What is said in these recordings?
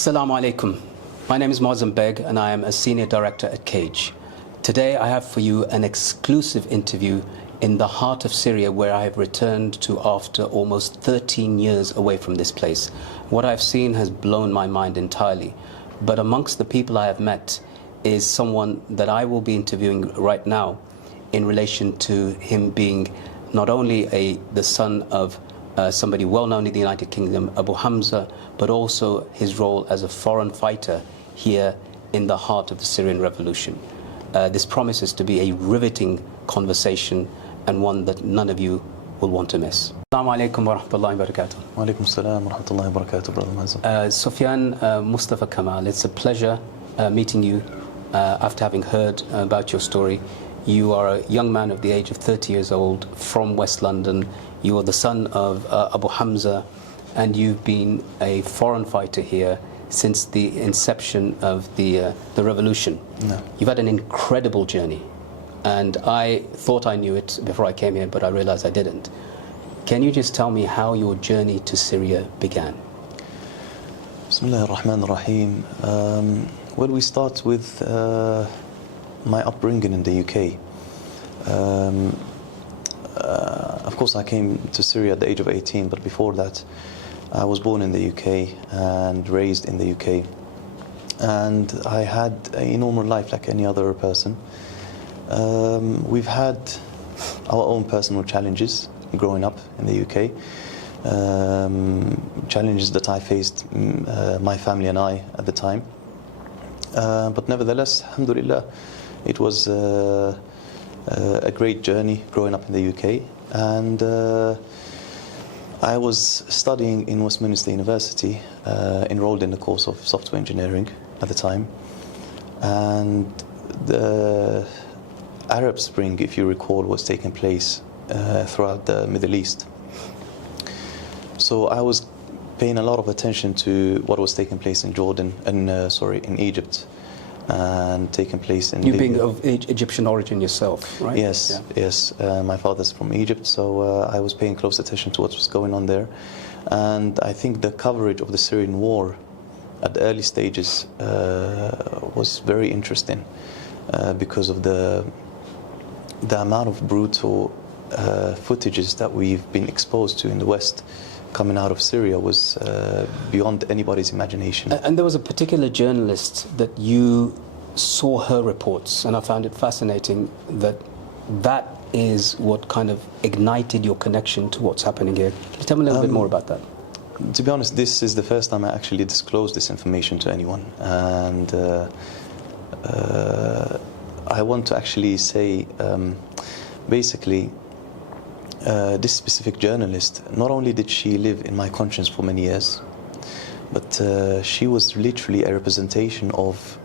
Assalamu alaikum. My name is Moazzam Begg and I am a Senior Director at CAGE. Today I have for you an exclusive interview in the heart of Syria, where I have returned to after almost 13 years away from this place. What I've seen has blown my mind entirely. But amongst the people I have met is someone that I will be interviewing right now in relation to him being not only the son of somebody well known in the United Kingdom, Abu Hamza, but also his role as a foreign fighter here in the heart of the Syrian revolution. This promises to be a riveting conversation and one that none of you will want to miss. Assalamu alaikum wa rahmatullahi wa barakatuh. Wa alaikum salam wa rahmatullahi wa barakatuh, Brother Moazzam. Sufyan Mustafa Kamal, it's a pleasure meeting you after having heard about your story. You are a young man of the age of 30 years old from West London. You are the son of Abu Hamza, and you've been a foreign fighter here since the inception of the revolution. No. You've had an incredible journey, and I thought I knew it before I came here, but I realized I didn't. Can you just tell me how your journey to Syria began? Bismillah ar-Rahman ar-Rahim. Well, we start with my upbringing in the UK. Of course, I came to Syria at the age of 18, but before that, I was born in the UK and raised in the UK. And I had a normal life like any other person. We've had our own personal challenges growing up in the UK. Challenges that I faced, my family and I, at the time. But nevertheless, alhamdulillah, it was a great journey growing up in the UK. And I was studying in Westminster University, enrolled in the course of software engineering at the time. And the Arab Spring, if you recall, was taking place throughout the Middle East. So I was paying a lot of attention to what was taking place in Jordan, and in Egypt, and taking place in You Libya. being of Egyptian origin yourself, right? Yes, yeah. Yes. My father's from Egypt, so I was paying close attention to what was going on there. And I think the coverage of the Syrian war at the early stages was very interesting because of the amount of brutal footages that we've been exposed to in the West coming out of Syria was beyond anybody's imagination. And there was a particular journalist that you saw her reports, and I found it fascinating that is what kind of ignited your connection to what's happening here. Can you tell me a little bit more about that? To be honest, this is the first time I actually disclosed this information to anyone. And I want to actually say, basically, this specific journalist, not only did she live in my conscience for many years, but she was literally a representation of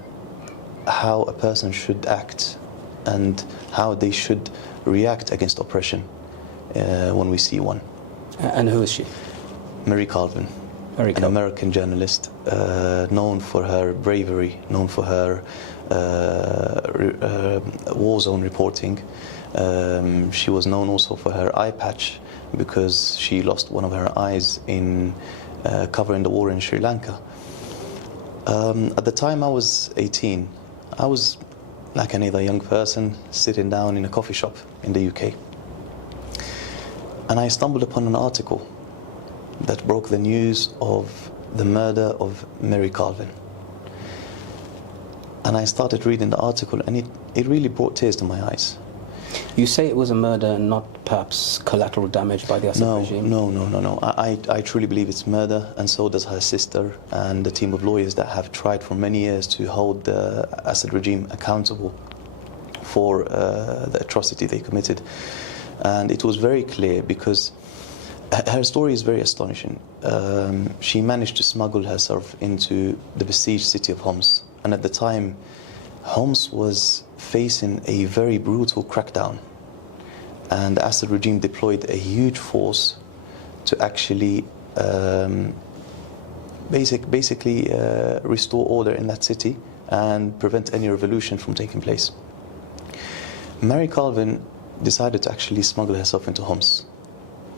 how a person should act and how they should react against oppression when we see one. And who is she? Marie Colvin, an American journalist, known for her bravery, known for her war zone reporting. She was known also for her eye patch because she lost one of her eyes in covering the war in Sri Lanka. At the time I was 18, I was like any other young person sitting down in a coffee shop in the UK. And I stumbled upon an article that broke the news of the murder of Marie Colvin. And I started reading the article, and it really brought tears to my eyes. You say it was a murder and not perhaps collateral damage by the Assad regime? No. I truly believe it's murder, and so does her sister and the team of lawyers that have tried for many years to hold the Assad regime accountable for the atrocity they committed. And it was very clear because her story is very astonishing. She managed to smuggle herself into the besieged city of Homs. And at the time, Homs was facing a very brutal crackdown. And the Assad regime deployed a huge force to actually basically restore order in that city and prevent any revolution from taking place. Marie Colvin decided to actually smuggle herself into Homs.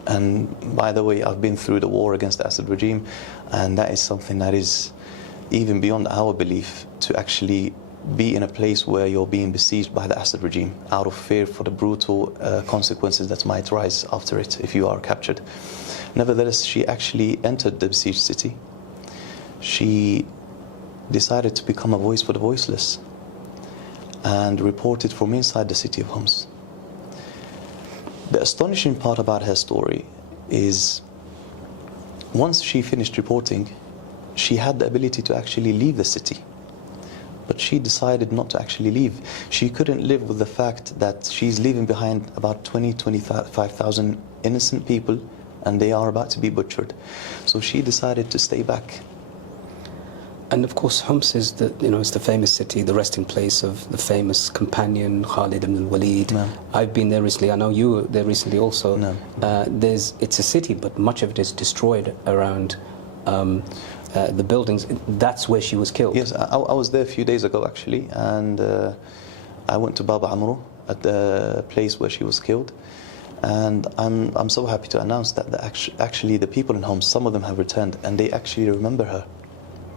And by the way, I've been through the war against the Assad regime, and that is something that is even beyond our belief, to actually be in a place where you're being besieged by the Assad regime out of fear for the brutal consequences that might rise after it if you are captured. Nevertheless, she actually entered the besieged city. She decided to become a voice for the voiceless and reported from inside the city of Homs. The astonishing part about her story is once she finished reporting, she had the ability to actually leave the city. But she decided not to actually leave. She couldn't live with the fact that she's leaving behind about 25,000 innocent people and they are about to be butchered. So she decided to stay back. And of course, Homs is the, it's the famous city, the resting place of the famous companion Khalid ibn al-Walid. No. I've been there recently. I know you were there recently also. No. It's a city, but much of it is destroyed around the buildings. That's where she was killed. Yes, I was there a few days ago actually, and I went to Baba Amro at the place where she was killed. And I'm so happy to announce that actually the people in Homs, some of them have returned, and they actually remember her.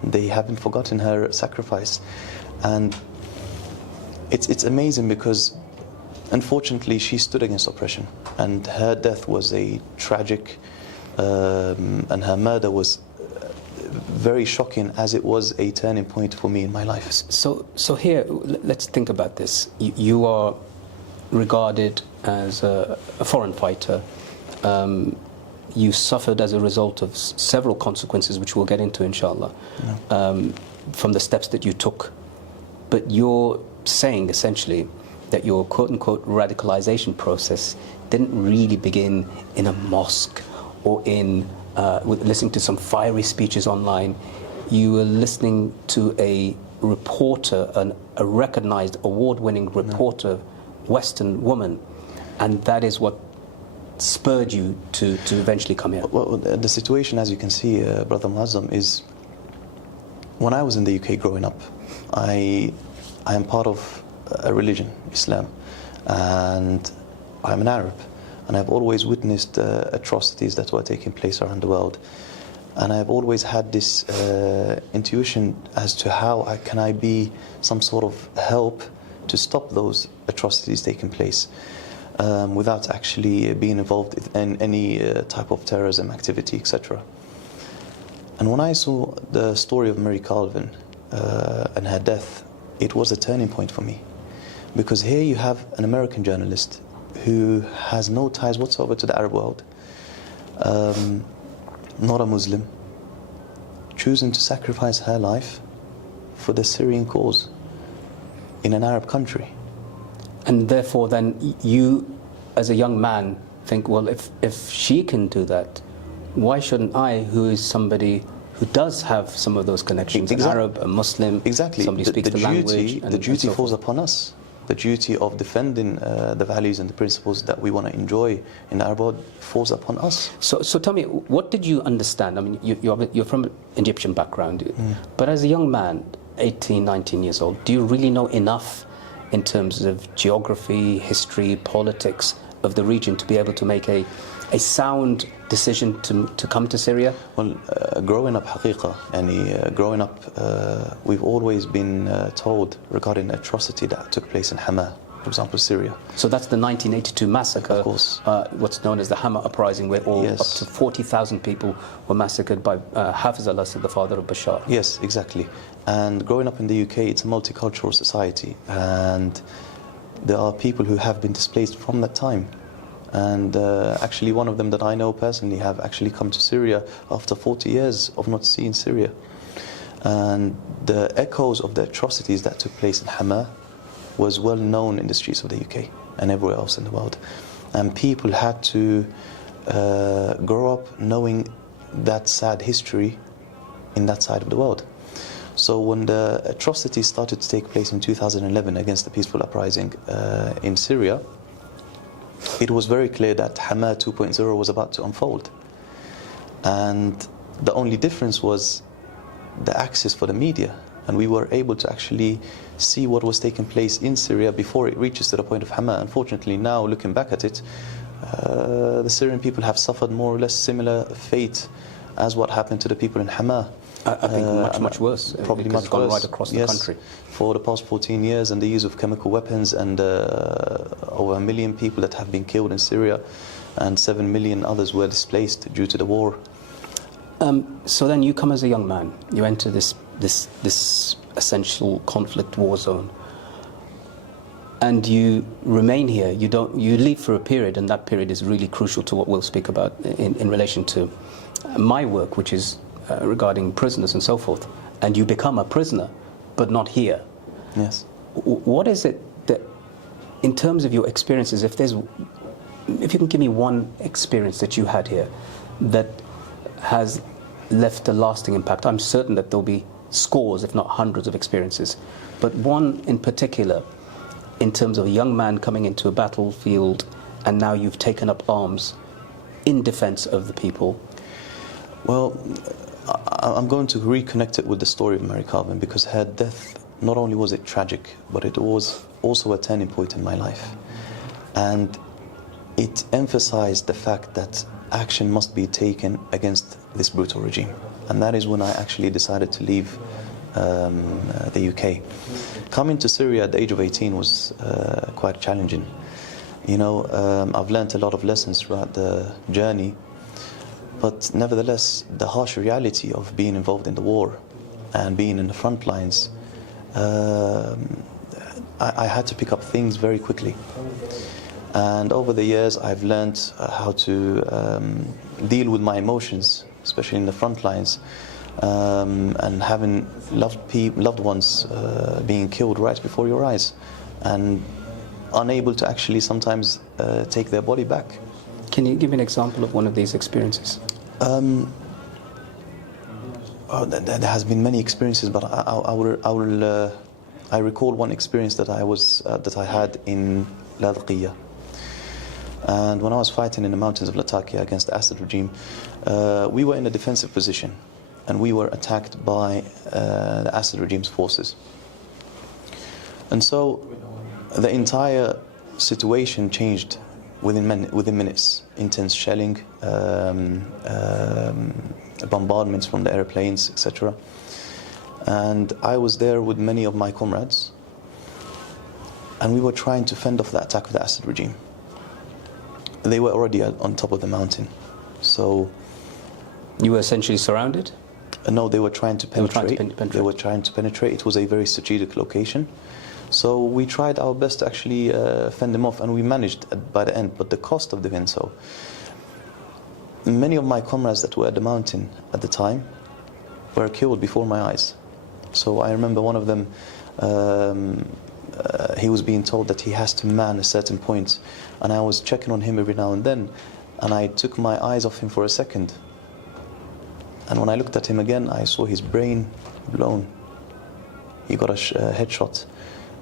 They haven't forgotten her sacrifice. And it's amazing because unfortunately she stood against oppression, and her death was a tragic and her murder was very shocking, as it was a turning point for me in my life. So here, let's think about this. You are regarded as a foreign fighter. You suffered as a result of several consequences, which we'll get into, inshallah, from the steps that you took. But you're saying, essentially, that your quote-unquote radicalization process didn't really begin in a mosque or in with listening to some fiery speeches online. You were listening to a reporter, a recognized, award-winning reporter, Western woman, and that is what spurred you to eventually come here? Well, the situation, as you can see, Brother Moazzam, is when I was in the UK growing up, I am part of a religion, Islam, and I'm an Arab, and I've always witnessed atrocities that were taking place around the world, and I've always had this intuition as to how can I be some sort of help to stop those atrocities taking place. Without actually being involved in any type of terrorism activity, etc. And when I saw the story of Marie Colvin and her death, it was a turning point for me. Because here you have an American journalist who has no ties whatsoever to the Arab world, not a Muslim, choosing to sacrifice her life for the Syrian cause in an Arab country. And therefore then you, as a young man, think, well, if she can do that, why shouldn't I, who is somebody who does have some of those connections, an Arab, a Muslim, exactly. Somebody speaks the language. The duty falls upon us. The duty of defending the values and the principles that we want to enjoy in the Arab world falls upon us. So tell me, what did you understand? I mean, you're from an Egyptian background, but as a young man, 18, 19 years old, do you really know enough in terms of geography, history, politics of the region to be able to make a sound decision to come to Syria? Well, growing up, growing up, we've always been told regarding the atrocity that took place in Hama, for example, Syria. So that's the 1982 massacre, of course. What's known as the Hama uprising, where up to 40,000 people were massacred by Hafiz al-Assad, the father of Bashar. Yes, exactly. And growing up in the UK, it's a multicultural society, and there are people who have been displaced from that time. And actually one of them that I know personally have actually come to Syria after 40 years of not seeing Syria. And the echoes of the atrocities that took place in Hama was well known in the streets of the UK and everywhere else in the world. And people had to grow up knowing that sad history in that side of the world. So when the atrocities started to take place in 2011 against the peaceful uprising in Syria, it was very clear that Hama 2.0 was about to unfold. And the only difference was the access for the media. And we were able to actually see what was taking place in Syria before it reaches to the point of Hama. Unfortunately, now looking back at it, the Syrian people have suffered more or less similar fate as what happened to the people in Hama. I think much worse. Probably because much it's gone worse. right across the country. For the past 14 years, and the use of chemical weapons, and over 1 million people that have been killed in Syria, and 7 million others were displaced due to the war. So then you come as a young man. You enter this essential conflict war zone, and you remain here. You leave for a period, and that period is really crucial to what we'll speak about in relation to my work, which is regarding prisoners and so forth. And you become a prisoner, but not here. Yes. What is it that, in terms of your experiences, if you can give me one experience that you had here that has left a lasting impact? I'm certain that there'll be scores, if not hundreds, of experiences, but one in particular, in terms of a young man coming into a battlefield, and now you've taken up arms in defense of the people. Well, I'm going to reconnect it with the story of Marie Colvin, because her death, not only was it tragic, but it was also a turning point in my life. And it emphasized the fact that action must be taken against this brutal regime. And that is when I actually decided to leave the UK. Coming to Syria at the age of 18 was quite challenging. You know, I've learned a lot of lessons throughout the journey, but nevertheless, the harsh reality of being involved in the war and being in the front lines, I had to pick up things very quickly. And over the years, I've learned how to deal with my emotions, especially in the front lines, and having loved ones being killed right before your eyes, and unable to actually sometimes take their body back. Can you give me an example of one of these experiences? There has been many experiences, but I recall one experience that I had in Latakia. And when I was fighting in the mountains of Latakia against the Assad regime, we were in a defensive position, and we were attacked by the Assad regime's forces. And so the entire situation changed within minutes. Intense shelling, bombardments from the airplanes, etc. And I was there with many of my comrades, and we were trying to fend off the attack of the Assad regime. They were already on top of the mountain, so... You were essentially surrounded? No, they were trying to penetrate. They were trying to penetrate. It was a very strategic location. So we tried our best to actually fend them off, and we managed by the end, but the cost of doing so. Many of my comrades that were at the mountain at the time were killed before my eyes. So I remember one of them, he was being told that he has to man a certain point, and I was checking on him every now and then, and I took my eyes off him for a second. And when I looked at him again, I saw his brain blown. He got a headshot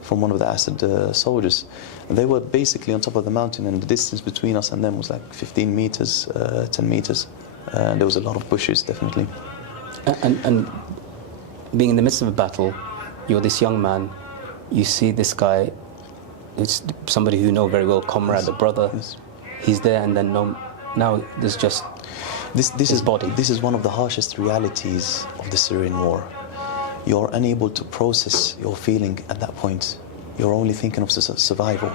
from one of the Assad soldiers. And they were basically on top of the mountain, and the distance between us and them was like 15 meters, 10 meters. There was a lot of bushes, definitely. And being in the midst of a battle, you're this young man, you see this guy, it's somebody who you know very well, comrade, Yes. a brother. Yes. He's there, and then now there's just his body. This is one of the harshest realities of the Syrian war. You're unable to process your feeling at that point. You're only thinking of survival.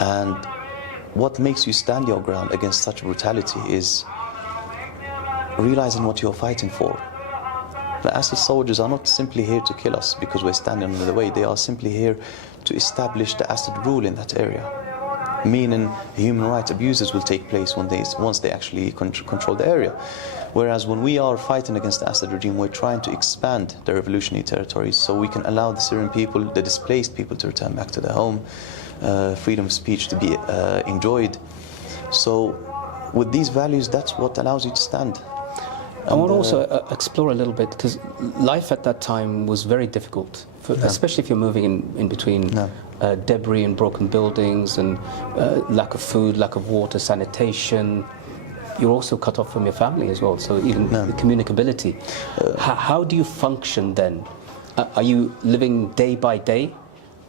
And what makes you stand your ground against such brutality is realizing what you're fighting for. The Assad soldiers are not simply here to kill us because we're standing in the way. They are simply here to establish the Assad rule in that area, meaning human rights abuses will take place once they actually control the area. Whereas when we are fighting against the Assad regime, we're trying to expand the revolutionary territories so we can allow the Syrian people, the displaced people, to return back to their home, freedom of speech to be enjoyed. So with these values, that's what allows you to stand. I want to also explore a little bit, because life at that time was very difficult, especially if you're moving in between debris and broken buildings, and lack of food, lack of water, sanitation. You're also cut off from your family as well, so even the communicability. How do you function then? Are you living day by day?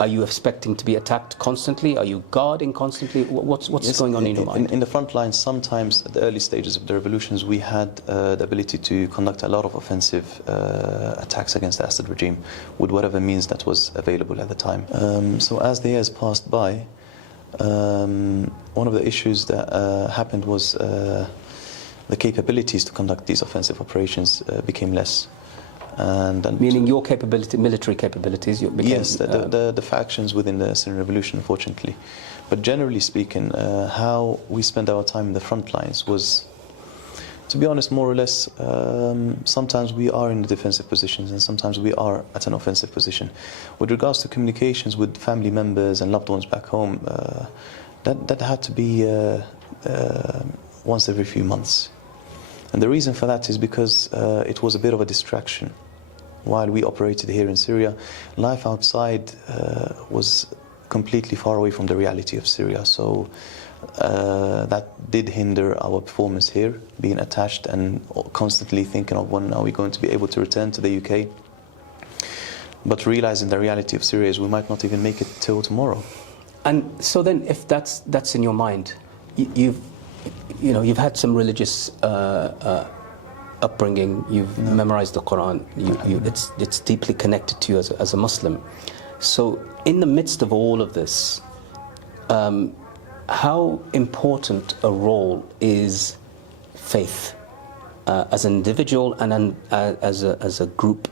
Are you expecting to be attacked constantly? Are you guarding constantly? What's Yes, going on in your mind? In the front lines, sometimes at the early stages of the revolutions, we had the ability to conduct a lot of offensive attacks against the Assad regime with whatever means that was available at the time. So as the years passed by, one of the issues that happened was the capabilities to conduct these offensive operations became less. And meaning your capability, military capabilities, became, yes, the factions within the Syrian revolution, unfortunately. But generally speaking, how we spent our time in the front lines was, to be honest, more or less, sometimes we are in the defensive positions and sometimes we are at an offensive position. With regards to communications with family members and loved ones back home, that had to be once every few months. And the reason for that is because it was a bit of a distraction. While we operated here in Syria, life outside was completely far away from the reality of Syria. So that did hinder our performance here, being attached and constantly thinking of when are we going to be able to return to the UK. But realizing the reality of Syria is we might not even make it till tomorrow. And so then, if that's in your mind, you've had some religious upbringing. You've memorized the Quran. It's deeply connected to you as a Muslim. So, in the midst of all of this, how important a role is faith as an individual and as a group?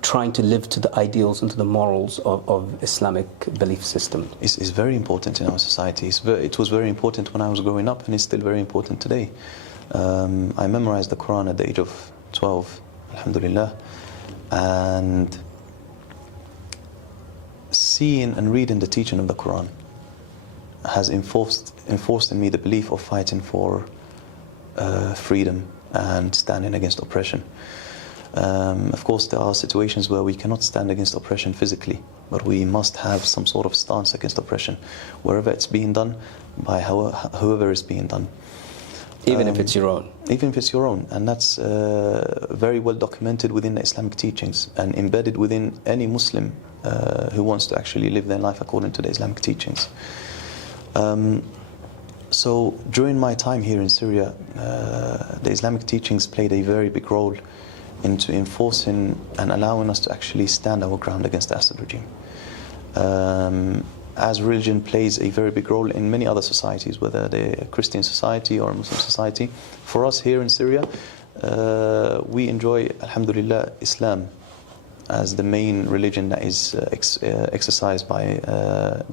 Trying to live to the ideals and to the morals of Islamic belief system. It's very important in our society. It was very important when I was growing up and it's still very important today. I memorized the Quran at the age of 12, alhamdulillah, and seeing and reading the teaching of the Quran has enforced in me the belief of fighting for freedom and standing against oppression. Of course, there are situations where we cannot stand against oppression physically, but we must have some sort of stance against oppression, wherever it's being done, by whoever it's being done. Even if it's your own? Even if it's your own. And that's very well documented within the Islamic teachings and embedded within any Muslim who wants to actually live their life according to the Islamic teachings. So during my time here in Syria, the Islamic teachings played a very big role into enforcing and allowing us to actually stand our ground against the Assad regime. As religion plays a very big role in many other societies, whether they're a Christian society or a Muslim society, for us here in Syria, we enjoy, alhamdulillah, Islam as the main religion that is exercised by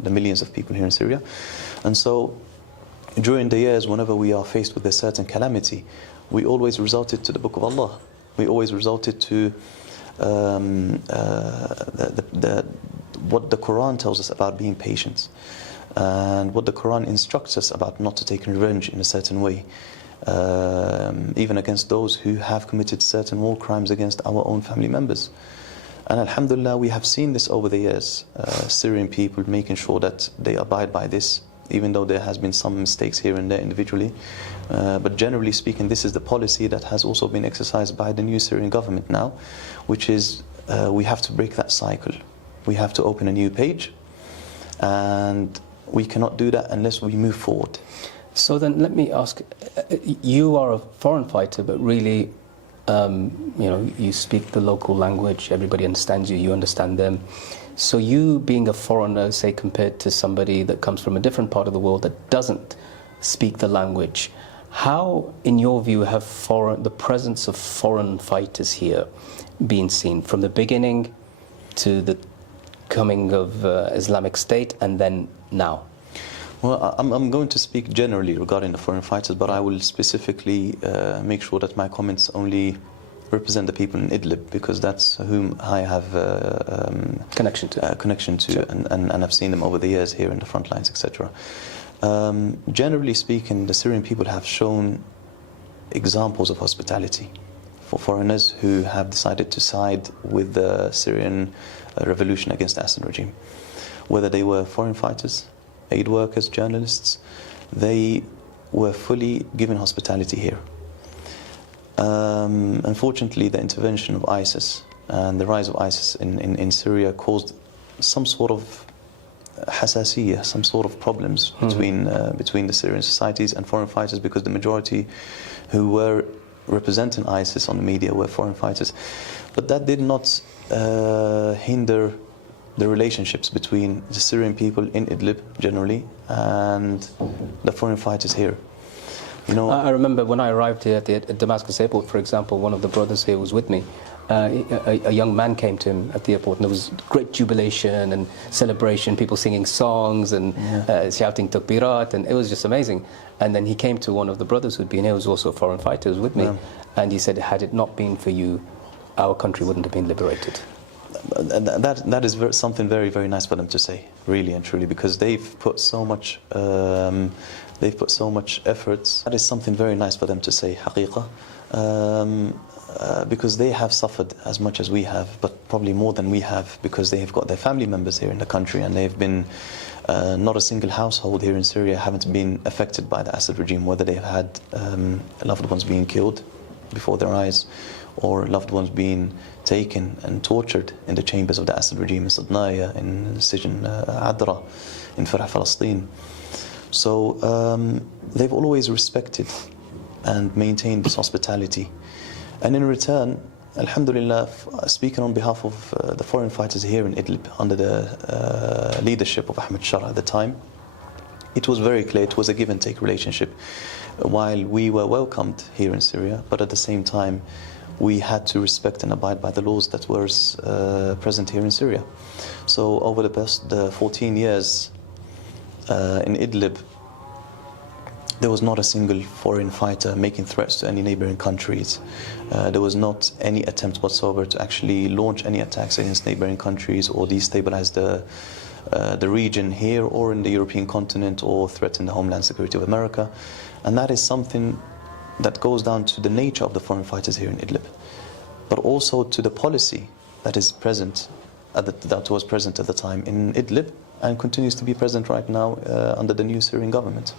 the millions of people here in Syria. And so during the years, whenever we are faced with a certain calamity, we always resorted to the Book of Allah. We always resorted to what the Quran tells us about being patient, and what the Quran instructs us about not to take revenge in a certain way, even against those who have committed certain war crimes against our own family members. And alhamdulillah, we have seen this over the years, Syrian people making sure that they abide by this, even though there has been some mistakes here and there individually. But generally speaking, this is the policy that has also been exercised by the new Syrian government now, which is we have to break that cycle. We have to open a new page, and we cannot do that unless we move forward. So then let me ask, you are a foreign fighter, but really, you speak the local language, everybody understands you, you understand them. So you being a foreigner, say, compared to somebody that comes from a different part of the world that doesn't speak the language, how, in your view, have the presence of foreign fighters here been seen from the beginning to the coming of Islamic State and then now? Well, I'm going to speak generally regarding the foreign fighters, but I will specifically make sure that my comments only represent the people in Idlib, because that's whom I have connection to, and I've seen them over the years here in the front lines, etc. Generally speaking, the Syrian people have shown examples of hospitality for foreigners who have decided to side with the Syrian revolution against the Assad regime. Whether they were foreign fighters, aid workers, journalists, they were fully given hospitality here. Unfortunately, the intervention of ISIS and the rise of ISIS in Syria caused some sort of حساسية, some sort of problems between the Syrian societies and foreign fighters, because the majority who were representing ISIS on the media were foreign fighters. But that did not hinder the relationships between the Syrian people in Idlib generally and the foreign fighters here. You know, I remember when I arrived here at Damascus airport, for example, one of the brothers here was with me. A young man came to him at the airport, and there was great jubilation and celebration, people singing songs and shouting takbirat, and it was just amazing. And then he came to one of the brothers who'd been here, who was also a foreign fighter, who was with me, and he said, had it not been for you, our country wouldn't have been liberated. That is something very, very nice for them to say, really and truly, because they've put so much effort. That is something very nice for them to say, haqiqa, because they have suffered as much as we have, but probably more than we have, because they have got their family members here in the country, and they've been not a single household here in Syria haven't been affected by the Assad regime, whether they've had loved ones being killed before their eyes, or loved ones being taken and tortured in the chambers of the Assad regime in Sadnaya, in Sijin Adra, in Farah, Palestine. So they've always respected and maintained this hospitality. And in return, alhamdulillah, speaking on behalf of the foreign fighters here in Idlib, under the leadership of Ahmed Shara at the time, it was very clear, it was a give and take relationship. While we were welcomed here in Syria, but at the same time, we had to respect and abide by the laws that were present here in Syria. So over the past 14 years in Idlib, there was not a single foreign fighter making threats to any neighboring countries. There was not any attempt whatsoever to actually launch any attacks against neighboring countries or destabilize the region here or in the European continent, or threaten the homeland security of America. And that is something that goes down to the nature of the foreign fighters here in Idlib, but also to the policy that is present, that was present at the time in Idlib and continues to be present right now under the new Syrian government.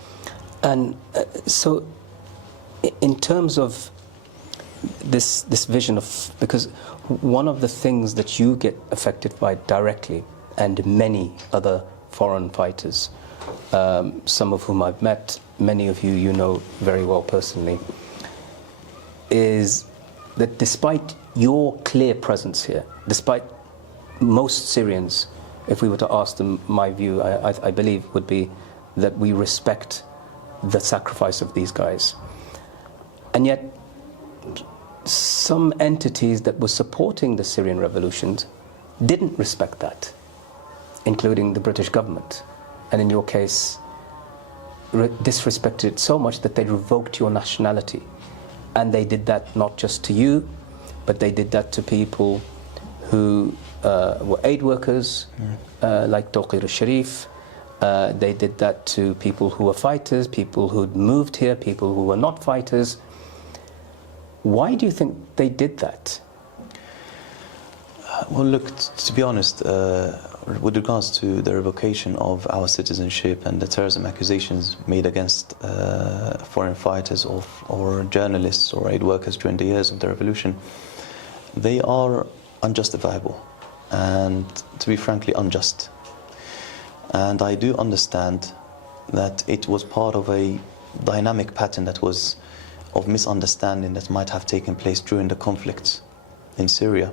And so, in terms of this vision of, because one of the things that you get affected by directly, and many other foreign fighters, some of whom I've met, many of you know very well personally, is that despite your clear presence here, despite most Syrians, if we were to ask them, my view, I believe, would be that we respect the sacrifice of these guys. And yet, some entities that were supporting the Syrian revolutions didn't respect that, including the British government. And in your case, disrespected it so much that they revoked your nationality. And they did that not just to you, but they did that to people who were aid workers, like Tawqir al-Sharif. They did that to people who were fighters, people who'd moved here, people who were not fighters. Why do you think they did that? Well, look, to be honest, with regards to the revocation of our citizenship and the terrorism accusations made against foreign fighters or journalists or aid workers during the years of the revolution, they are unjustifiable and, to be frankly, unjust. And I do understand that it was part of a dynamic pattern that was of misunderstanding that might have taken place during the conflict in Syria.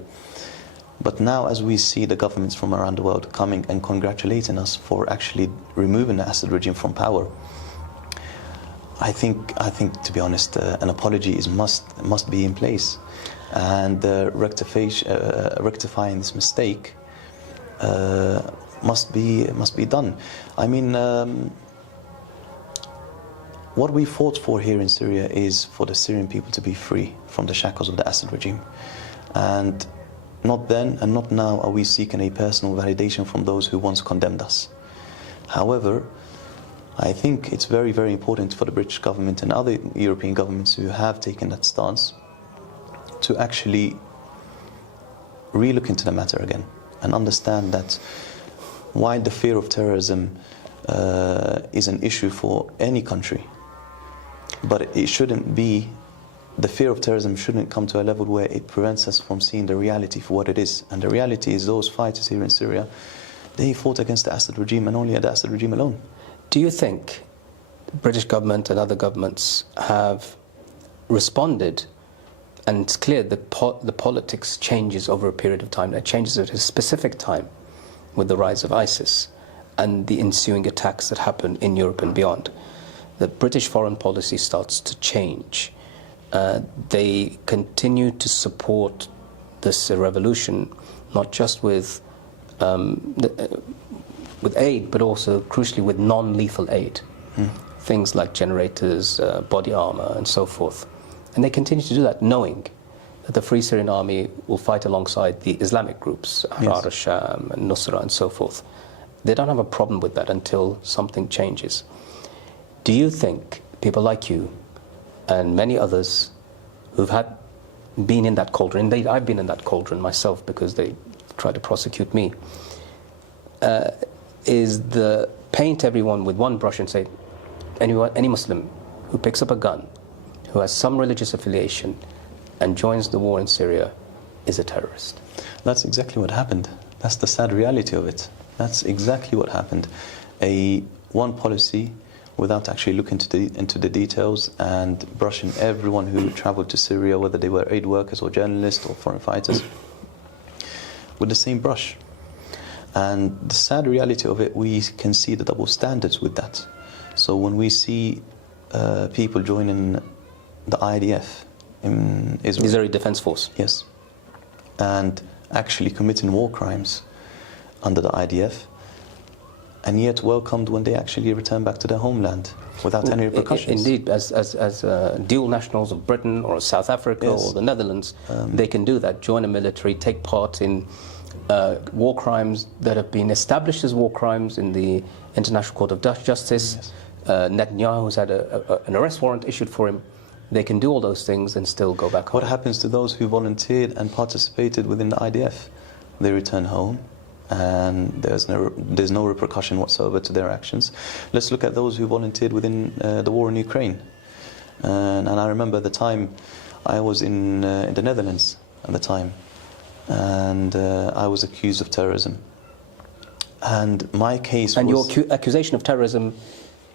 But now, as we see the governments from around the world coming and congratulating us for actually removing the Assad regime from power, I think, to be honest, an apology must be in place, and rectifying this mistake must be done. I mean, what we fought for here in Syria is for the Syrian people to be free from the shackles of the Assad regime, and not then and not now are we seeking a personal validation from those who once condemned us. However, I think it's very, very important for the British government and other European governments who have taken that stance to actually re-look into the matter again and understand that while the fear of terrorism is an issue for any country, but it shouldn't be, the fear of terrorism shouldn't come to a level where it prevents us from seeing the reality for what it is. And the reality is those fighters here in Syria they fought against the Assad regime and only the Assad regime alone. Do you think the British government and other governments have responded, and it's clear that the politics changes over a period of time, it changes at a specific time with the rise of ISIS and the ensuing attacks that happen in Europe and beyond. The British foreign policy starts to change. They continue to support this revolution, not just with aid, but also crucially with non-lethal aid. Things like generators, body armor, and so forth. And they continue to do that, knowing that the Free Syrian Army will fight alongside the Islamic groups, Ahrar al-Sham and Nusra and so forth. They don't have a problem with that until something changes. Do you think people like you and many others who've been in that cauldron, indeed I've been in that cauldron myself because they tried to prosecute me, is the paint everyone with one brush and say, any Muslim who picks up a gun, who has some religious affiliation and joins the war in Syria is a terrorist? That's exactly what happened. That's the sad reality of it. That's exactly what happened. One policy without actually looking into the details and brushing everyone who traveled to Syria, whether they were aid workers or journalists or foreign fighters, with the same brush. And the sad reality of it, we can see the double standards with that. So when we see people joining the IDF in Israel, Israeli Defense Force, yes, and actually committing war crimes under the IDF, and yet welcomed when they actually return back to their homeland without any repercussions. Indeed, as dual nationals of Britain or South Africa or the Netherlands, they can do that, join a military, take part in war crimes that have been established as war crimes in the International Court of Justice. Yes. Netanyahu's had an arrest warrant issued for him. They can do all those things and still go back home. What happens to those who volunteered and participated within the IDF? They return home, and there's no repercussion whatsoever to their actions. Let's look at those who volunteered within the war in Ukraine. And I remember the time I was in the Netherlands at the time, and I was accused of terrorism. And my case and was... your accusation of terrorism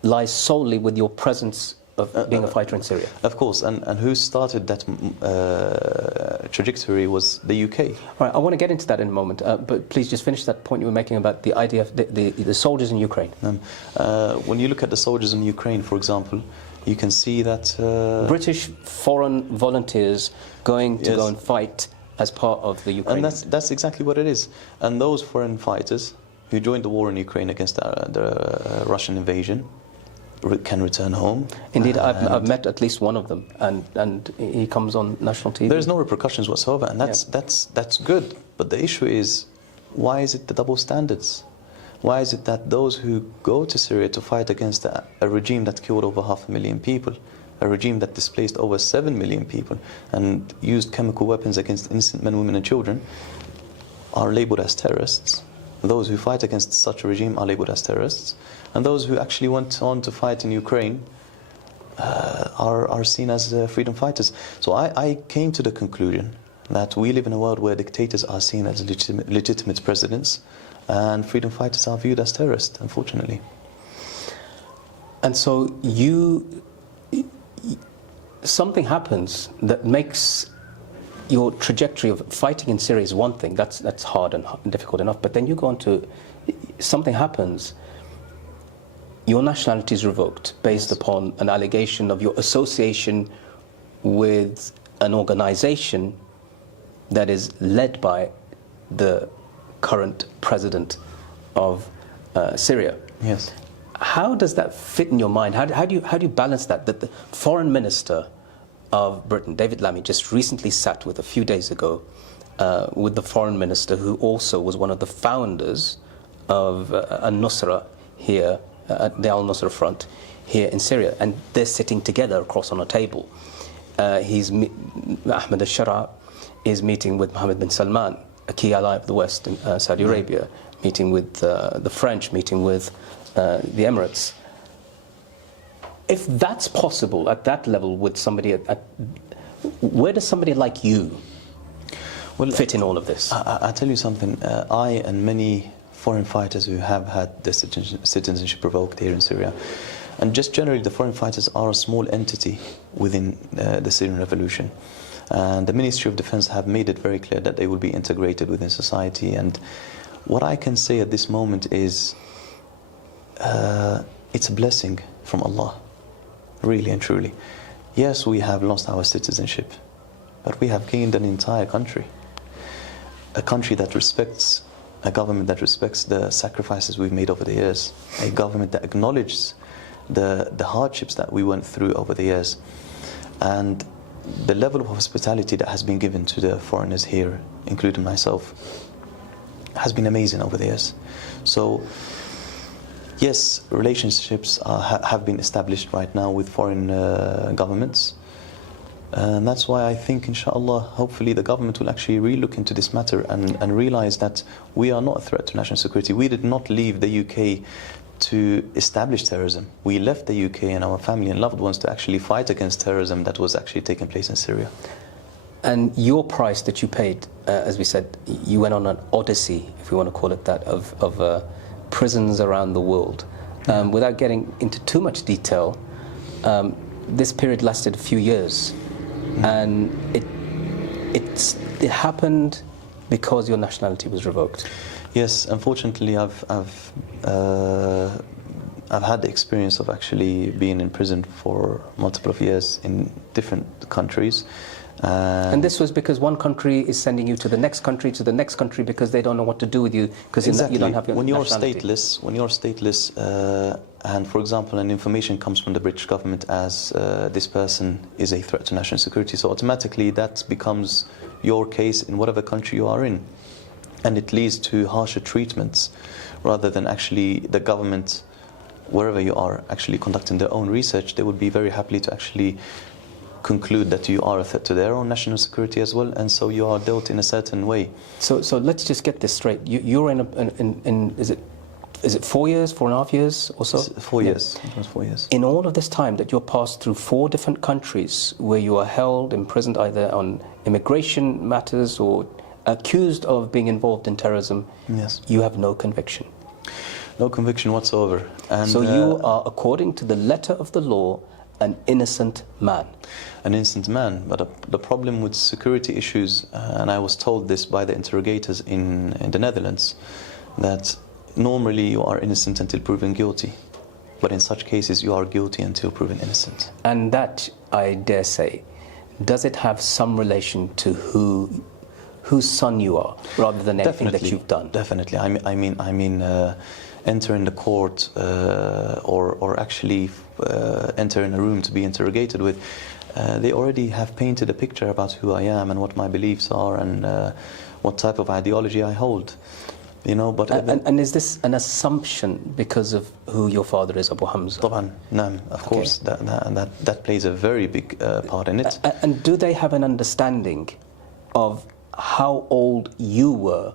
lies solely with your presence of being a fighter in Syria. Of course, and who started that trajectory was the UK. All right, I want to get into that in a moment, but please just finish that point you were making about the IDF, the soldiers in Ukraine. When you look at the soldiers in Ukraine, for example, you can see that... British foreign volunteers going to go and fight as part of the Ukraine. And that's exactly what it is. And those foreign fighters who joined the war in Ukraine against the Russian invasion can return home. Indeed, I've met at least one of them, and he comes on national TV. There's no repercussions whatsoever, and that's good. But the issue is, why is it the double standards? Why is it that those who go to Syria to fight against a regime that killed over 500,000 people, a regime that displaced over 7 million people, and used chemical weapons against innocent men, women and children, are labelled as terrorists? Those who fight against such a regime are labelled as terrorists, and those who actually went on to fight in Ukraine are seen as freedom fighters. So I came to the conclusion that we live in a world where dictators are seen as legitimate presidents, and freedom fighters are viewed as terrorists, unfortunately. And so something happens that makes your trajectory of fighting in Syria is one thing, that's hard and difficult enough, but then you go on to, something happens, your nationality is revoked based upon an allegation of your association with an organization that is led by the current president of Syria. Yes. How does that fit in your mind? How do you balance that? That the foreign minister of Britain, David Lammy, just recently sat with a few days ago with the foreign minister who also was one of the founders of al-Nusra here, the al-Nusra Front here in Syria, and they're sitting together across on a table. Ahmed al-Shara is meeting with Mohammed bin Salman, a key ally of the West in Saudi Arabia, meeting with the French, meeting with the Emirates. If that's possible at that level with somebody where does somebody like you fit in all of this? I'll tell you something. I and many foreign fighters who have had their citizenship revoked here in Syria. And just generally, the foreign fighters are a small entity within the Syrian revolution. And the Ministry of Defense have made it very clear that they will be integrated within society. And what I can say at this moment is it's a blessing from Allah, really and truly. Yes, we have lost our citizenship, but we have gained an entire country. A country that respects, a government that respects the sacrifices we've made over the years. A government that acknowledges the hardships that we went through over the years. And the level of hospitality that has been given to the foreigners here, including myself, has been amazing over the years. So, yes, relationships have been established right now with foreign governments. And that's why I think, inshallah, hopefully the government will actually re-look into this matter and realize that we are not a threat to national security. We did not leave the UK to establish terrorism. We left the UK and our family and loved ones to actually fight against terrorism that was actually taking place in Syria. And your price that you paid, as we said, you went on an odyssey, if we want to call it that, of prisons around the world. Without getting into too much detail, this period lasted a few years. And it happened because your nationality was revoked. Yes, unfortunately, I've had the experience of actually being in prison for multiple of years in different countries. And this was because one country is sending you to the next country, because they don't know what to do with you, because exactly. you don't have your nationality. When you're stateless, and for example, an information comes from the British government as this person is a threat to national security, so automatically that becomes your case in whatever country you are in. And it leads to harsher treatments, rather than actually the government, wherever you are, actually conducting their own research. They would be very happy to actually conclude that you are a threat to their own national security as well, and so you are dealt in a certain way. So let's just get this straight. You're in is it 4 years, 4.5 years or so? 4 years. It was 4 years. In all of this time that you're passed through 4 different countries where you are held, imprisoned either on immigration matters or accused of being involved in terrorism, yes, you have no conviction. No conviction whatsoever. And so you are, according to the letter of the law, an innocent man. An innocent man, but the problem with security issues, and I was told this by the interrogators in the Netherlands, that normally you are innocent until proven guilty, but in such cases you are guilty until proven innocent. And that, I dare say, does it have some relation to whose son you are, rather than anything that you've done? Definitely. I mean, entering the court or actually entering a room to be interrogated with, they already have painted a picture about who I am and what my beliefs are and what type of ideology I hold. You know, but and is this an assumption because of who your father is, Abu Hamza? طبعاً, نعم, of course, that plays a very big part in it. And do they have an understanding of how old you were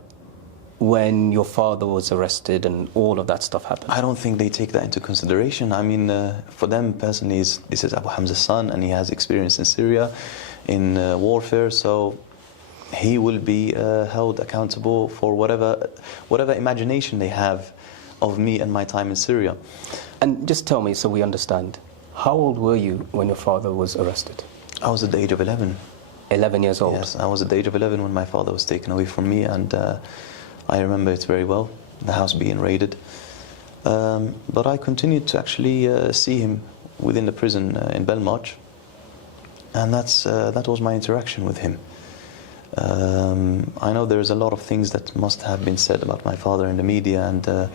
when your father was arrested and all of that stuff happened? I don't think they take that into consideration. I mean, for them personally, this is Abu Hamza's son, and he has experience in Syria, in warfare, so he will be held accountable for whatever imagination they have of me and my time in Syria. And just tell me, so we understand, how old were you when your father was arrested? I was at the age of 11. 11 years old? Yes, I was at the age of 11 when my father was taken away from me, and I remember it very well, the house being raided. But I continued to actually see him within the prison in Belmarsh, and that was my interaction with him. I know there's a lot of things that must have been said about my father in the media, and a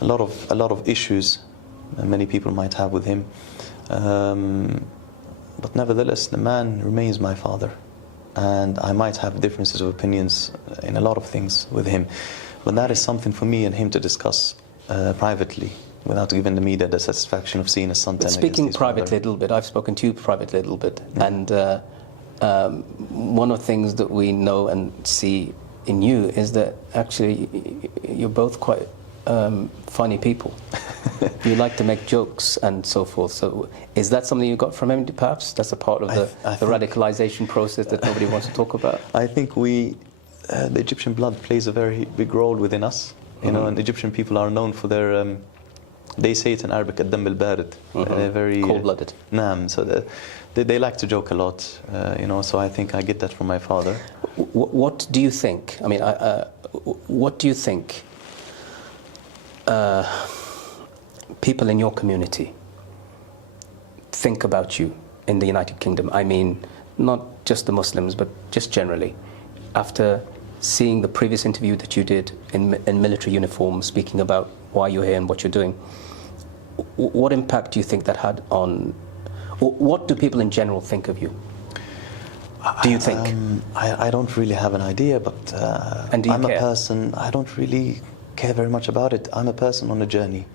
lot of issues many people might have with him. But nevertheless, the man remains my father, and I might have differences of opinions in a lot of things with him, but that is something for me and him to discuss privately, without giving the media the satisfaction of seeing a son turn against his father. Speaking privately a little bit, I've spoken to you privately a little bit, and one of the things that we know and see in you is that actually you're both quite funny people. You like to make jokes and so forth. So is that something you got from him, perhaps? That's a part of the radicalization process that nobody wants to talk about? I think the Egyptian blood plays a very big role within us. You know, and Egyptian people are known for their, they say it in Arabic, ad-dam al-barid. They're very cold-blooded. Naam, so they like to joke a lot, you know, so I think I get that from my father. What do you think? I mean, what do you think people in your community think about you in the United Kingdom? I mean, not just the Muslims, but just generally. After seeing the previous interview that you did in military uniform, speaking about why you're here and what you're doing, what impact do you think that had on, what do people in general think of you? Do you think? I don't really have an idea, but and do you I'm care? a person, I don't really care very much about it. I'm a person on a journey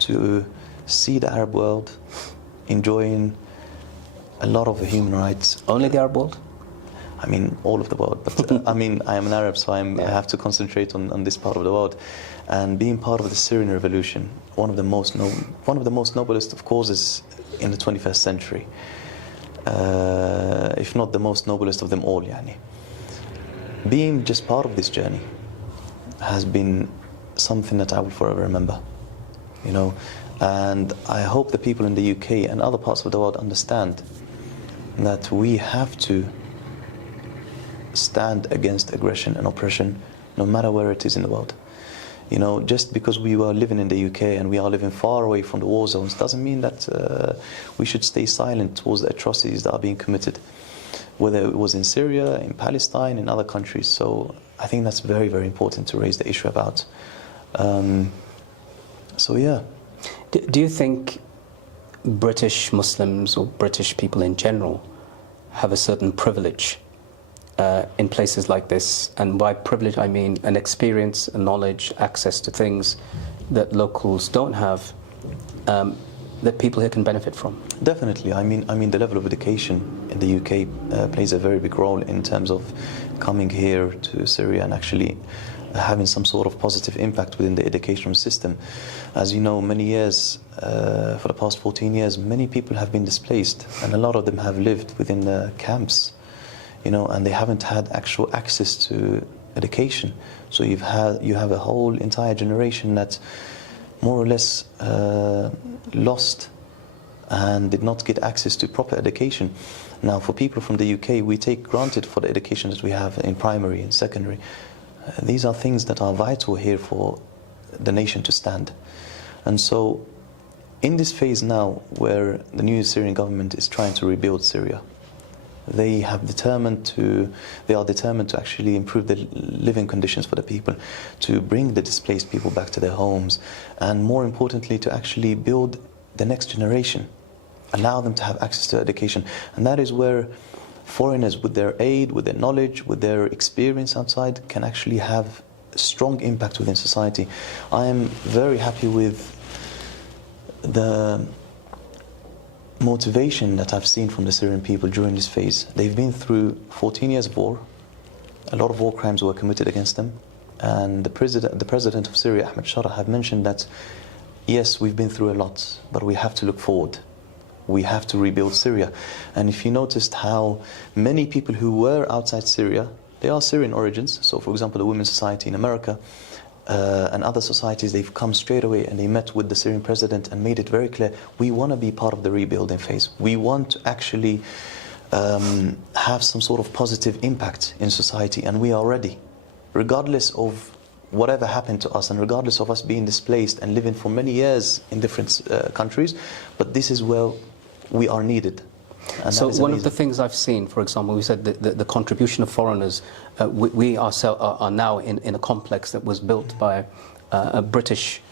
to see the Arab world, enjoying a lot of the human rights. Only the Arab world? I mean, all of the world, but I mean, I am an Arab, so I have to concentrate on this part of the world. And being part of the Syrian revolution, one of the most noblest of causes in the 21st century, if not the most noblest of them all, yani. Being just part of this journey has been something that I will forever remember, you know. And I hope the people in the UK and other parts of the world understand that we have to stand against aggression and oppression, no matter where it is in the world. You know, just because we are living in the UK and we are living far away from the war zones doesn't mean that we should stay silent towards the atrocities that are being committed, whether it was in Syria, in Palestine, in other countries. So I think that's very, very important to raise the issue about. So yeah. Do you think British Muslims or British people in general have a certain privilege in places like this? And by privilege I mean an experience, a knowledge, access to things that locals don't have, that people here can benefit from? Definitely. I mean the level of education in the UK plays a very big role in terms of coming here to Syria and actually having some sort of positive impact within the educational system. As you know, many years, for the past 14 years, many people have been displaced, and a lot of them have lived within the camps, you know, and they haven't had actual access to education. So you have a whole entire generation that more or less lost and did not get access to proper education. Now, for people from the UK, we take granted for the education that we have in primary and secondary. These are things that are vital here for the nation to stand. And so, in this phase now, where the new Syrian government is trying to rebuild Syria, they are determined to actually improve the living conditions for the people, to bring the displaced people back to their homes, and more importantly, to actually build the next generation, allow them to have access to education. And that is where foreigners, with their aid, with their knowledge, with their experience outside, can actually have a strong impact within society. I am very happy with the motivation that I've seen from the Syrian people during this phase. They've been through 14 years of war. A lot of war crimes were committed against them. And the president of Syria, Ahmed Shara, have mentioned that, yes, we've been through a lot, but we have to look forward. We have to rebuild Syria. And if you noticed how many people who were outside Syria, they are Syrian origins. So for example, the Women's Society in America and other societies, they've come straight away and they met with the Syrian president and made it very clear, we want to be part of the rebuilding phase. We want to actually have some sort of positive impact in society, and we are ready, regardless of whatever happened to us and regardless of us being displaced and living for many years in different countries, but this is where we are needed. And so one of the things I've seen, for example, we said the contribution of foreigners, we ourselves are now in a complex that was built by a British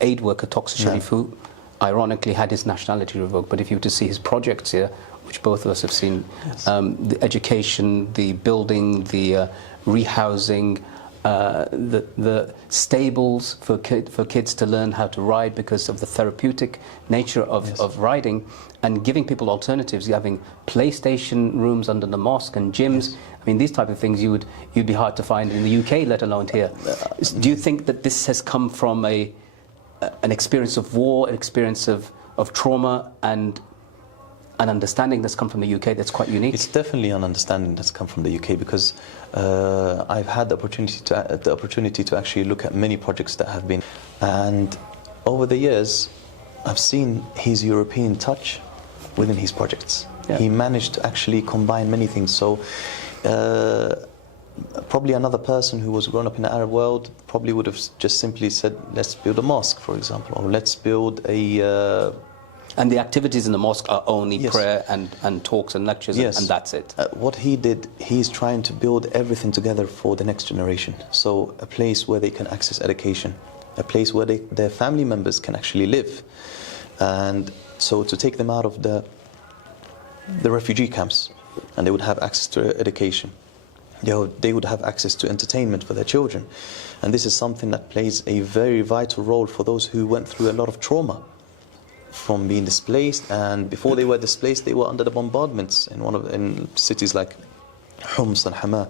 aid worker, Tox Sharif, who ironically had his nationality revoked. But if you were to see his projects here, which both of us have seen, yes. The education, the building, the rehousing, the stables for kids to learn how to ride because of the therapeutic nature of, yes. of riding, and giving people alternatives, having PlayStation rooms under the mosque and gyms. Yes. I mean, these type of things you'd be hard to find in the UK, let alone here. Do you think that this has come from an experience of war, an experience of trauma, and an understanding that's come from the UK that's quite unique? It's definitely an understanding that's come from the UK, because I've had the opportunity to actually look at many projects that have been, and over the years I've seen his European touch within his projects. Yeah. He managed to actually combine many things. So probably another person who was grown up in the Arab world probably would have just simply said, let's build a mosque, for example, or let's build a... And the activities in the mosque are only yes. prayer and talks and lectures, yes. and that's it. What he did, he's trying to build everything together for the next generation. So a place where they can access education, a place where their family members can actually live. And so to take them out of the refugee camps, and they would have access to education. They would have access to entertainment for their children. And this is something that plays a very vital role for those who went through a lot of trauma from being displaced, and before they were displaced, they were under the bombardments in cities like Homs and Hama.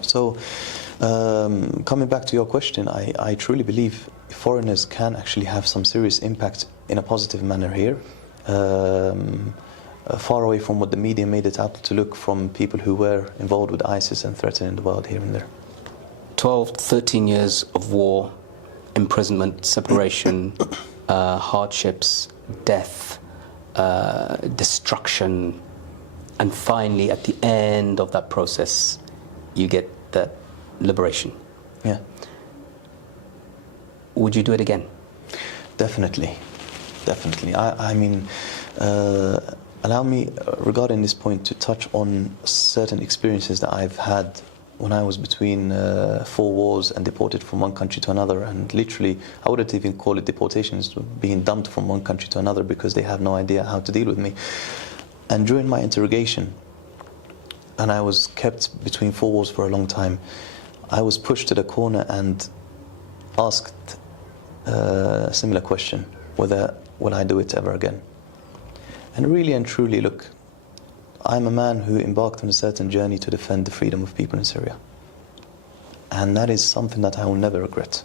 So, coming back to your question, I truly believe foreigners can actually have some serious impact in a positive manner here, far away from what the media made it out to look, from people who were involved with ISIS and threatening the world here and there. 12, 13 years of war, imprisonment, separation, hardships, death, destruction, and finally at the end of that process you get that liberation. Yeah. Would you do it again? Definitely, definitely. I mean, allow me, regarding this point, to touch on certain experiences that I've had when I was between 4 wars and deported from one country to another. And literally, I wouldn't even call it deportations, being dumped from one country to another because they have no idea how to deal with me. And during my interrogation, and I was kept between 4 wars for a long time, I was pushed to the corner and asked a similar question, whether will I do it ever again. And really and truly, look, I'm a man who embarked on a certain journey to defend the freedom of people in Syria. And that is something that I will never regret,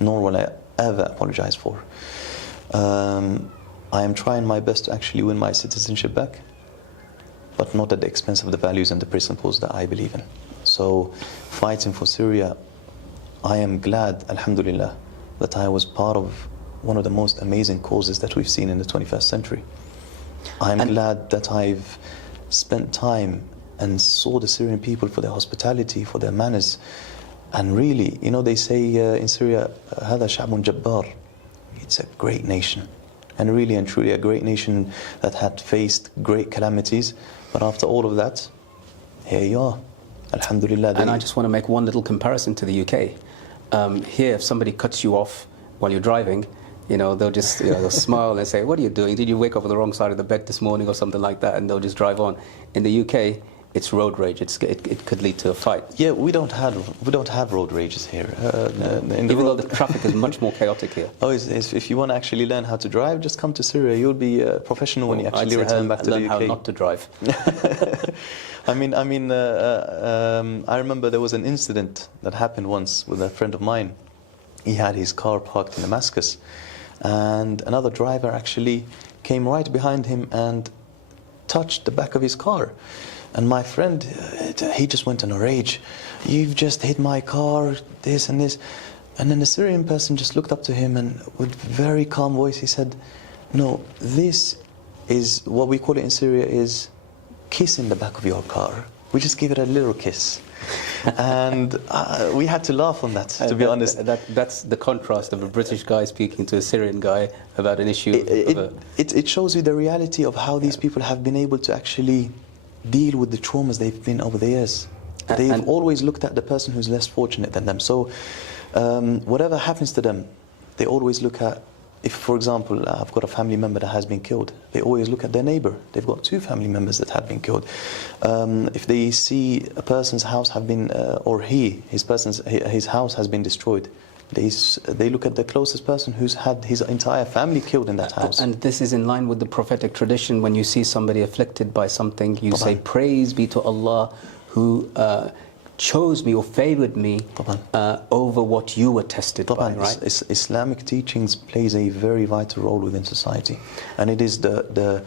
nor will I ever apologize for. I am trying my best to actually win my citizenship back, but not at the expense of the values and the principles that I believe in. So, fighting for Syria, I am glad, alhamdulillah, that I was part of one of the most amazing causes that we've seen in the 21st century. I'm glad that I've spent time and saw the Syrian people for their hospitality, for their manners. And really, you know, they say in Syria, هذا شعب جبار. It's a great nation. And really and truly a great nation that had faced great calamities. But after all of that, here you are. Alhamdulillah. And I just want to make one little comparison to the UK. Here, if somebody cuts you off while you're driving, you know, they'll just they'll smile and say, what are you doing? Did you wake up on the wrong side of the bed this morning or something like that? And they'll just drive on. In the UK, it's road rage. It could lead to a fight. Yeah, we don't have road rages here. Even though the traffic is much more chaotic here. Oh, if you want to actually learn how to drive, just come to Syria. You'll be a professional when you actually return back to the UK. Learn how not to drive. I remember there was an incident that happened once with a friend of mine. He had his car parked in Damascus, and another driver actually came right behind him and touched the back of his car. And my friend, he just went in a rage. You've just hit my car, this and this. And then the Syrian person just looked up to him and with very calm voice he said, no, this is what we call it in Syria is kissing the back of your car. We just give it a little kiss. And we had to laugh on that, to be honest. That's the contrast of a British guy speaking to a Syrian guy about an issue. It shows you the reality of how these people have been able to actually deal with the traumas they've been over the years. They've always looked at the person who's less fortunate than them. So whatever happens to them, they always look at, if for example I've got a family member that has been killed, they always look at their neighbor. They've got 2 family members that have been killed. If they see a person's house have been, or his house has been destroyed, they look at the closest person who's had his entire family killed in that house. And this is in line with the prophetic tradition. When you see somebody afflicted by something, you say, praise be to Allah who chose me or favored me over what you were tested by, right? Islamic teachings plays a very vital role within society. And it is the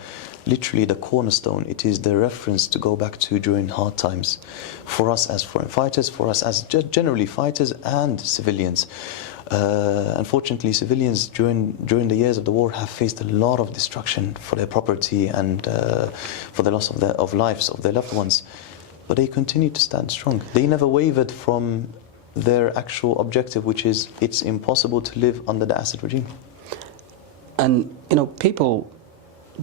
literally the cornerstone. It is the reference to go back to during hard times for us as foreign fighters, for us as generally fighters and civilians. Unfortunately, civilians during the years of the war have faced a lot of destruction for their property and for the loss of lives of their loved ones. But they continue to stand strong. They never wavered from their actual objective, which is it's impossible to live under the Assad regime. And, you know, people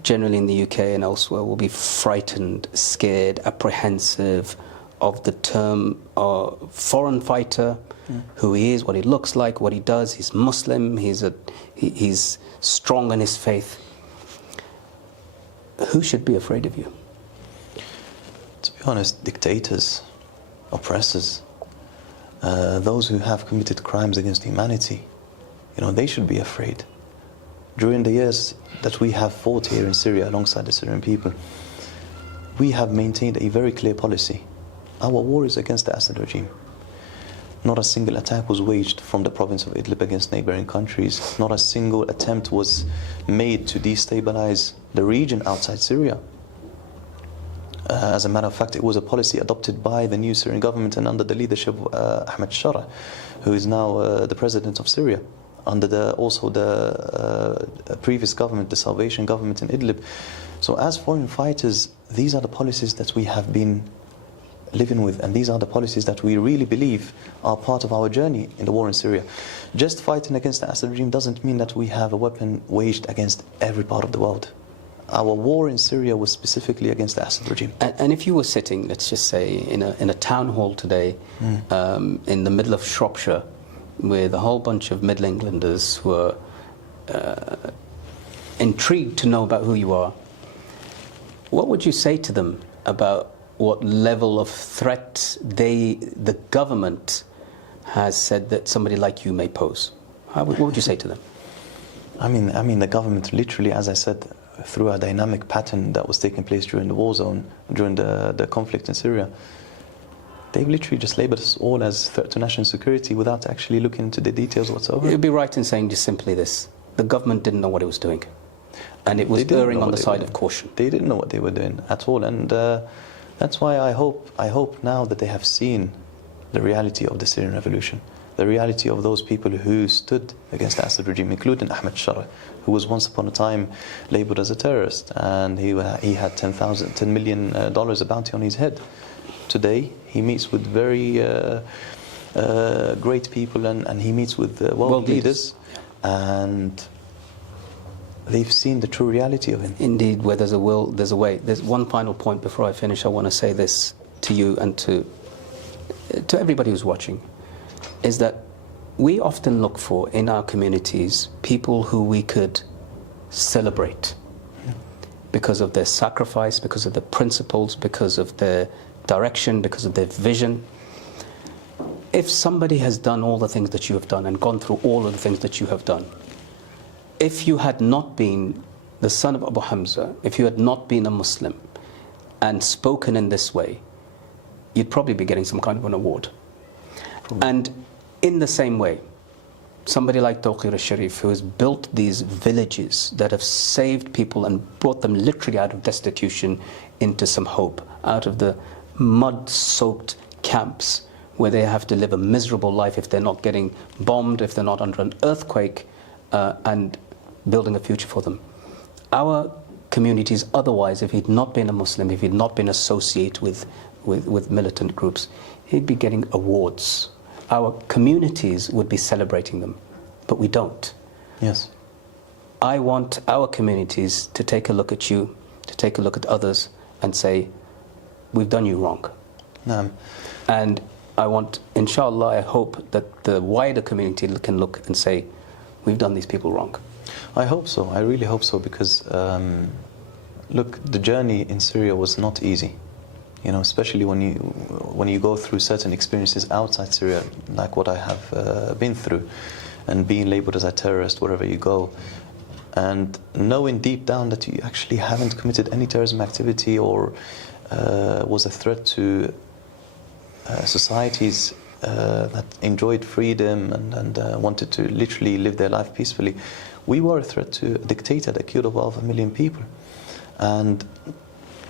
generally in the UK and elsewhere will be frightened, scared, apprehensive of the term foreign fighter, who he is, what he looks like, what he does. He's Muslim, he's strong in his faith. Who should be afraid of you? To be honest, dictators, oppressors, those who have committed crimes against humanity, you know, they should be afraid. During the years that we have fought here in Syria alongside the Syrian people, we have maintained a very clear policy. Our war is against the Assad regime. Not a single attack was waged from the province of Idlib against neighboring countries. Not a single attempt was made to destabilize the region outside Syria. As a matter of fact, it was a policy adopted by the new Syrian government and under the leadership of Ahmed Shara, who is now the president of Syria, under also the previous government, the Salvation government in Idlib. So as foreign fighters, these are the policies that we have been living with, and these are the policies that we really believe are part of our journey in the war in Syria. Just fighting against the Assad regime doesn't mean that we have a weapon waged against every part of the world. Our war in Syria was specifically against the Assad regime. And if you were sitting, let's just say, in a town hall today, in the middle of Shropshire, with a whole bunch of Middle Englanders who are intrigued to know about who you are, what would you say to them about what level of threat the government has said that somebody like you may pose? What would you say to them? I mean, the government literally, as I said, through a dynamic pattern that was taking place during the war zone, during the conflict in Syria, they've literally just labeled us all as threat to national security without actually looking into the details whatsoever. You'd be right in saying just simply this: the government didn't know what it was doing, and it was erring on the side of caution. They didn't know what they were doing at all, and that's why I hope now that they have seen the reality of the Syrian revolution, the reality of those people who stood against the Assad regime, including Ahmed Shara, who was once upon a time labeled as a terrorist, and he had $10 million a bounty on his head. Today, he meets with very great people, and he meets with world leaders, and they've seen the true reality of him. Indeed, where there's a will, there's a way. There's one final point before I finish. I want to say this to you and to everybody who's watching, is that we often look for in our communities people who we could celebrate because of their sacrifice, because of their principles, because of their direction, because of their vision. If somebody has done all the things that you have done and gone through all of the things that you have done, if you had not been the son of Abu Hamza, if you had not been a Muslim and spoken in this way, you'd probably be getting some kind of an award. And in the same way, somebody like Tawqir al-Sharif, who has built these villages that have saved people and brought them literally out of destitution into some hope, out of the mud-soaked camps where they have to live a miserable life if they're not getting bombed, if they're not under an earthquake, and building a future for them. Our communities otherwise, if he'd not been a Muslim, if he'd not been associated with militant groups, he'd be getting awards. Our communities would be celebrating them, but we don't. Yes. I want our communities to take a look at you, to take a look at others and say, we've done you wrong. And I want, inshallah, I hope that the wider community can look and say, we've done these people wrong. I hope so. I really hope so, because look, the journey in Syria was not easy. You know, especially when you go through certain experiences outside Syria, like what I have been through, and being labeled as a terrorist wherever you go, and knowing deep down that you actually haven't committed any terrorism activity or was a threat to societies that enjoyed freedom and wanted to literally live their life peacefully. We were a threat to a dictator that killed over 500,000 people. And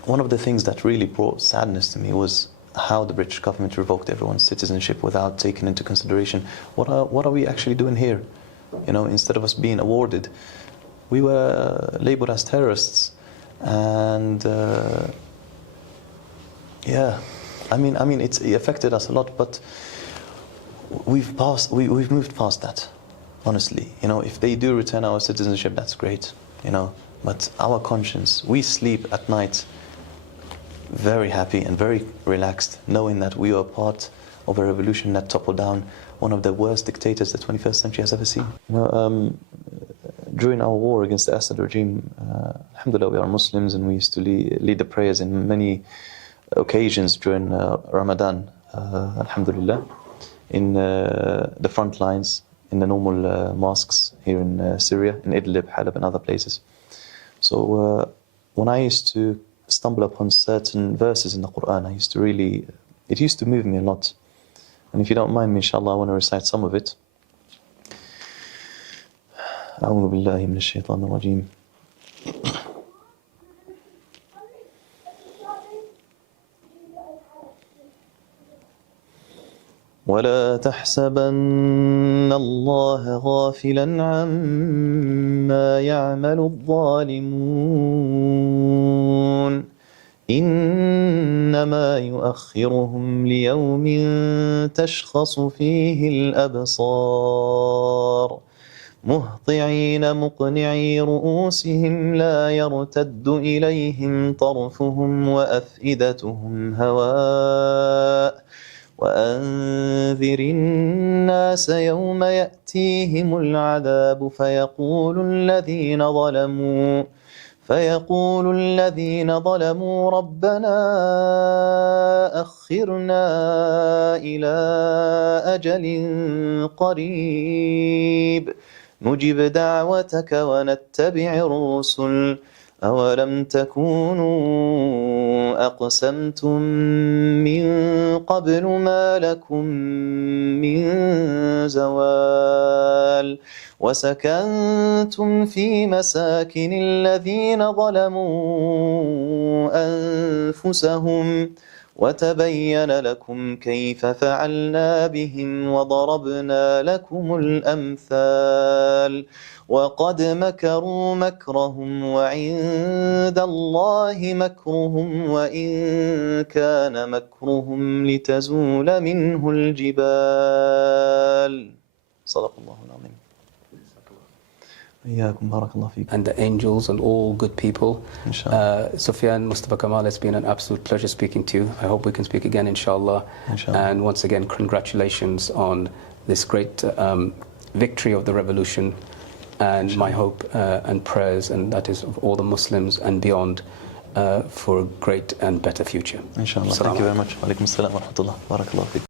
one of the things that really brought sadness to me was how the British government revoked everyone's citizenship without taking into consideration what are we actually doing here? You know, instead of us being awarded, we were labeled as terrorists. And yeah, I mean, it affected us a lot, but we've moved past that. Honestly, you know, if they do return our citizenship, that's great, you know. But our conscience, we sleep at night very happy and very relaxed, knowing that we are part of a revolution that toppled down one of the worst dictators the 21st century has ever seen. You know, during our war against the Assad regime, alhamdulillah, we are Muslims, and we used to lead the prayers in many occasions during Ramadan, alhamdulillah, in the front lines, in the normal mosques here in Syria, in Idlib, Halab, and other places. So when I used to stumble upon certain verses in the Quran, it used to move me a lot. And if you don't mind me, inshallah, I want to recite some of it. أعوذ بالله من الشيطان الرجيم. ولا تحسبن الله غافلا عما يعمل الظالمون إنما يؤخرهم ليوم تشخص فيه الأبصار مهطعين مقنعي رؤوسهم لا يرتد إليهم طرفهم وأفئدتهم هواء وأنذر الناس يوم يأتيهم العذاب فيقول الذين ظلموا ربنا أخرنا إلى أجل قريب نجب دعوتك ونتبع الرسل أولم تكونوا أقسمتم من قبل ما لكم من زوال وسكنتم في مساكن الذين ظلموا أنفسهم وتبين لكم كيف فعلنا بهم وضربنا لكم الأمثال وقد مكروا مكرهم وعند الله مكرهم وإن كان مكرهم لتزول منه الجبال صدق الله العظيم. And the angels and all good people. Sufyan, Mustafa Kamal, it's been an absolute pleasure speaking to you. I hope we can speak again, inshallah. And once again, congratulations on this great victory of the revolution. And my hope and prayers, and that is of all the Muslims and beyond, for a great and better future. Inshallah. Thank you very much. Wa alaikum assalam wa rahmatullah. Barakallahu feek.